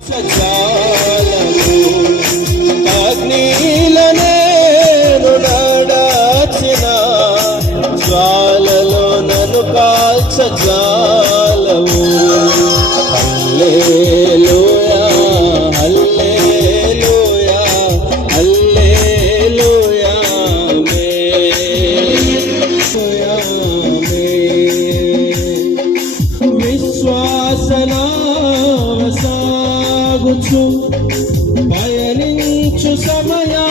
సజాలము అగ్నిలనేను నడచిన జ్వాలలో నన్ను కాల్చజాలవు. హల్లెలూయా హల్లెలూయా హల్లెలూయా విశ్వాసనావసాగుచు పయనించు సమయా